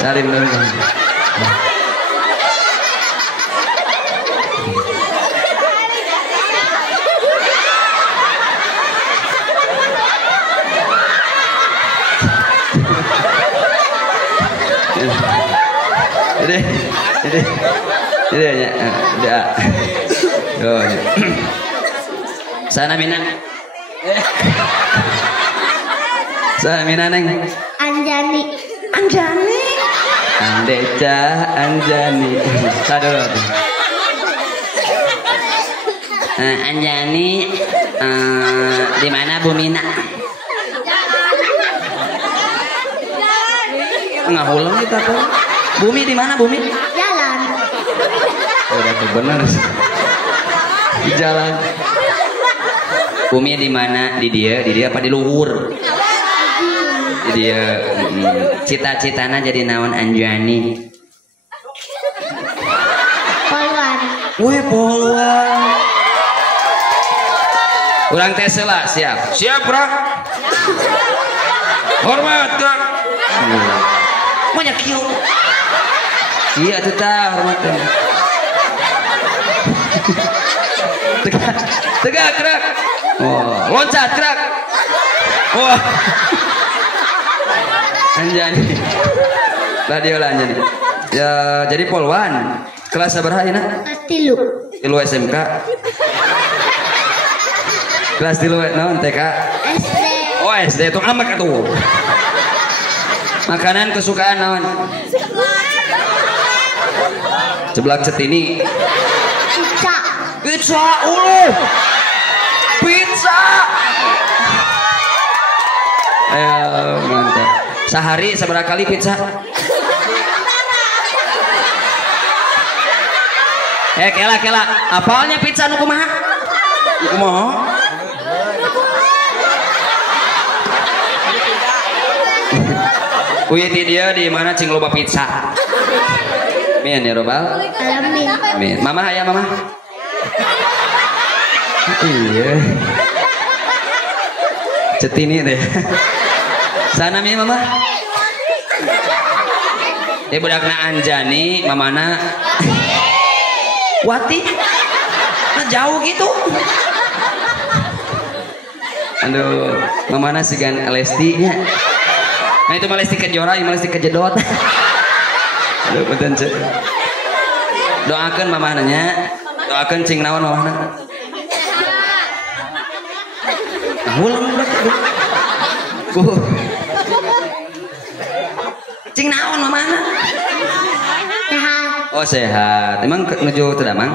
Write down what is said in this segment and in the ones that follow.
Salim dulu. Jadi ya. Oh, ya. Sana Mina. Sana Mina neng. Anjani. Andeca Anjani. Sadur. Anjani di mana Bu Mina? Nggak ulang kita tuh. Bumi di mana Bumi? Jalan. Udah tuh bener sih. Di jalan. Bumi di mana? Di dia apa di luhur? Di dia. Cita-citana jadi naon Anjani? Polwan. Weh polwan. Urang tes lah siap. Siap bro. Hormat kak. Banyak kieu. Iya tuh tah hormatkan. Tegak gerak. Oh, loncat gerak. Wah. Anjani. Radio lah Anjani. Ya jadi polwan. Kelas sabaraha ayeuna? Tilu. Tilu SMK. Kelas tilu naon TK? SD. Oh SD itu amak atuh. Makanan kesukaan naon? Ceblak cetini. Pizza. Pizza pizza. Ayo mantap. Sehari seberapa kali pizza? Kela. Apalnya pizza nu kumaha? Kumaha? Uyiti dia di mana cing loba pizza. Min ya Robal. Min. Mama aya mama. Iya. Cetini deh. Sana mi mama. Budakna Anjani, mamana Wati. Nah, jauh gitu. Aduh, mamana sigan Lesti-nya. Nah itu Lesti Kejora, Lesti Kejedot. Aduh, betul cek. Doakan mamananya, doakan cing naon mamana. Ulang cing naon mamana. Sehat. Oh sehat, emang nuju teu damang?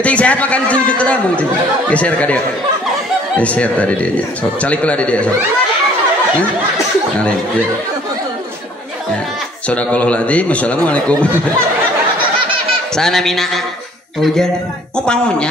Cing sehat makan nuju teu damang cing. Geser ka dia. Geser tadi dia. Sok caliklah di dia sok. Hah? Ngalih dia. Ya. Sodaqallahu ladzim. Assalamualaikum. Sana Mina. Hujan. Oh paunya.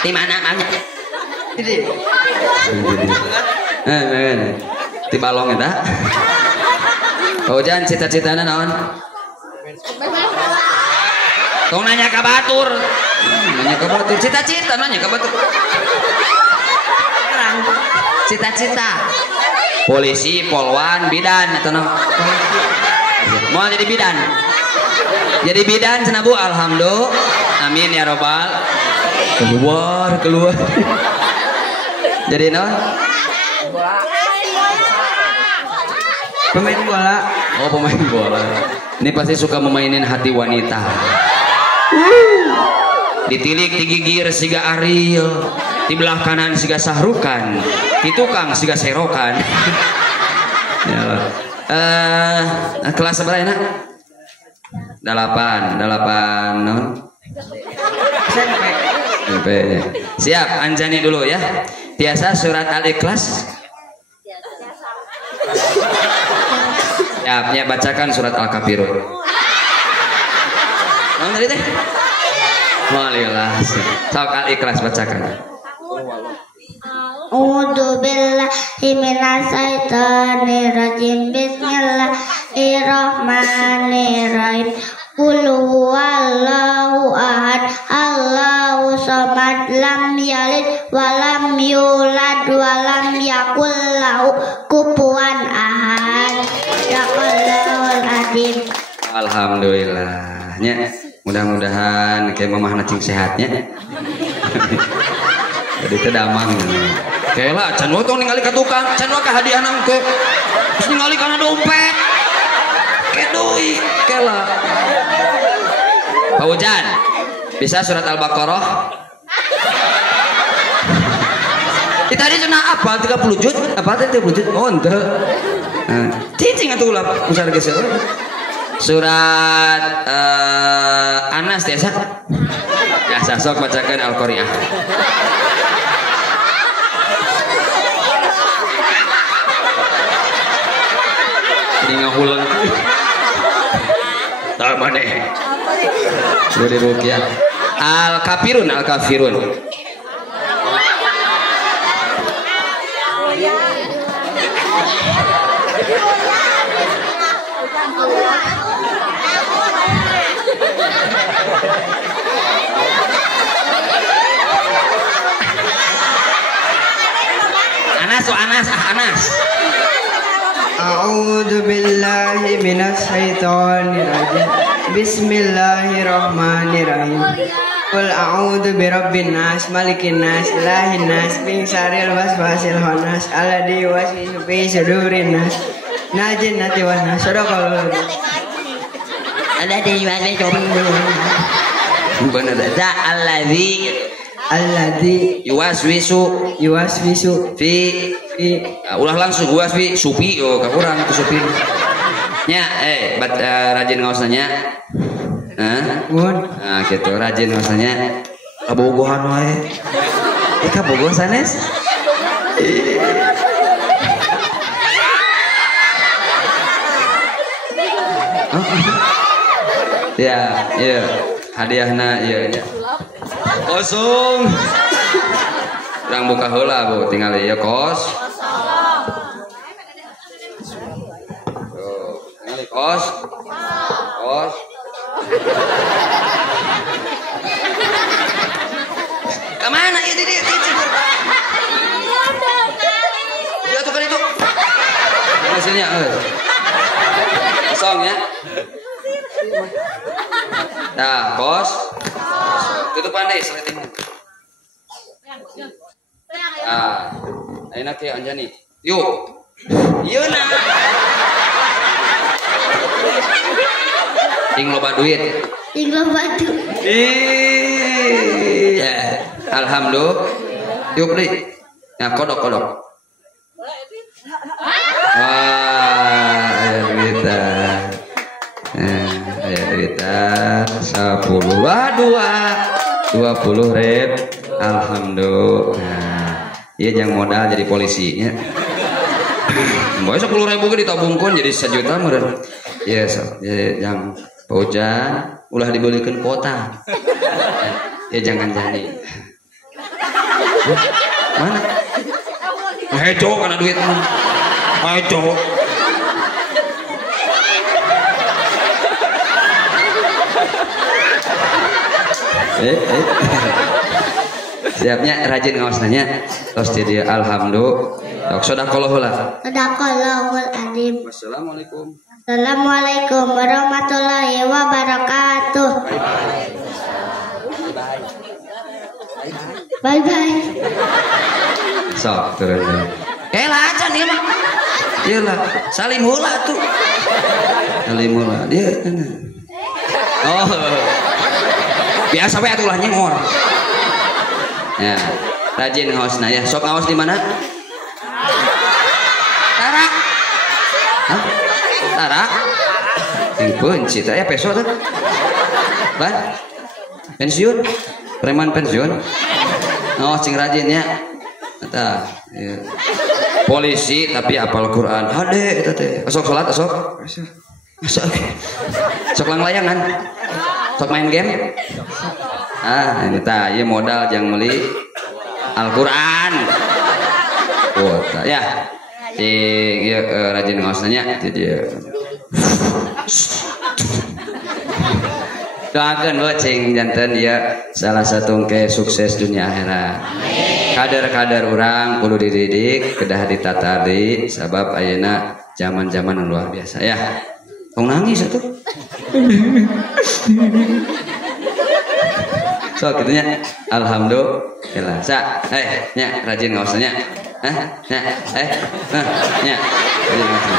Di mana namanya? Ini. Di balong eta. Hujan cita-citana naon? Tong nanya ka batur. Nanya ka batur. Cita-cita nanya ka batur. Cita-cita. Polisi, polwan, bidan atau no? Mau jadi bidan? Jadi bidan cenah Bu, alhamdulillah. Amin ya robbal. Keluar. Jadi no? Pemain bola. Oh pemain bola. Ini pasti suka memainin hati wanita. Ditilik digigir siga Ariel, di belah kanan siga Sahrukan, di tukang siga Serokan. Ya kelas berapa enak? 8 non. SMP. Siap, Anjani dulu ya. Biasa surat Al-Ikhlas. Ya, bacakan surat Al-Kafirun. Mau tadi teh? Walillah. Sok Al-Ikhlas bacakan. A'udzu billahi minasyaitonir rajim. Bismillahirrahmanirrahim. Qul huwallahu ahad, Allahu samad lam yalid walam yulad walam yakul lahu kufuwan ahad. Sadaqallahul adzim. Alhamdulillahnya. Mudah-mudahan kayak mamah nacing sehatnya. Jadi itu damang. Kela can we tong ningali ka tukang, can we ka hadiah nang teh. Terus ningali kana dompet. Ke deui kela. Pak Ujan, bisa surat Al-Baqarah? Kita tadi cenah apa 30 juz? Apa teh 30 juz? Oh, henteu. Cicing atuh ulah pusar geus. Surat Anas biasa. Ya sok bacakan Al-Qari'ah. Ini ngahulang. Tak mana? Dari rukyah. Al-Kafirun, Al-Kafirun. Anas. A'udzu billahi minas syaitonir rajim. Bismillahirrahmanirrahim. Qul a'udzu birabbin nas, malikin nas, ilahin nas, min syarril waswasil khannas, alladzi yuwaswisu fi sudurin nas. Najinnati wan nas. Sadaqallahu. Alladzi yuwaswisu Bener dah Alladzi yuwaswisu fi ulah langsung yuwaswi supi kakurang itu supi nya rajin ngaosna nah gitu rajin ngaosna kabogohan wae kabogoh sanes ya hadiahna ya kosong kurang buka heula Bu tinggal ya kos tinggal kos kemana ya dia tuh kan itu hasilnya kosong ya nah kos tutup pandai seleting enak ya Anjani yuk iya nah ting loba duit alhamdulillah yuk beli nah kodok aya duita 10 20 rep alhamdulillah iya yang modal jadi polisinya boleh 10.000 ke ditabungkan jadi 1 juta meren yes yang Hujan ulah dibelikan kuota ya jangan jadi mana hejo karena duit mah hejo siapnya rajin ngaosnanya terus jadi alhamdulillah sadaqallahu lah Sadaqallahul adzim. Wassalamualaikum. Assalamualaikum warahmatullahi wabarakatuh. Bye bye. Sok turun. Lah acan dia mah. Iya lah, salim heula tuh. Salim heula dia. Oh. Biasa we atuh lah nyengor. Ya, rajin ngaosna ya. Sok ngaos di mana? Tarak. Hah? Tarak. Yang benci teh peso tuh. Ban. Pensiun. Preman pensiun. Oh, cing rajin ya. Eta, ya. Polisi tapi apal Quran. Hade eta teh. Sok salat sok. Sok layangan. Sok main game. Ini ta, ieu modal jang meuli Al-Qur'an. Kuota ya. Cing ieu rajin ngaosna nya jadi Doakeun bocing janten ya salah satu ke sukses dunia akhirat. Kader-kader orang kudu dididik, kedah ditatari sabab ayeuna zaman-zaman luar biasa ya. Tong nangis atuh. So kitunya alhamdulillah. Sa, nya rajin ngaosnya. Nya, nya. Rajin ngaosnya.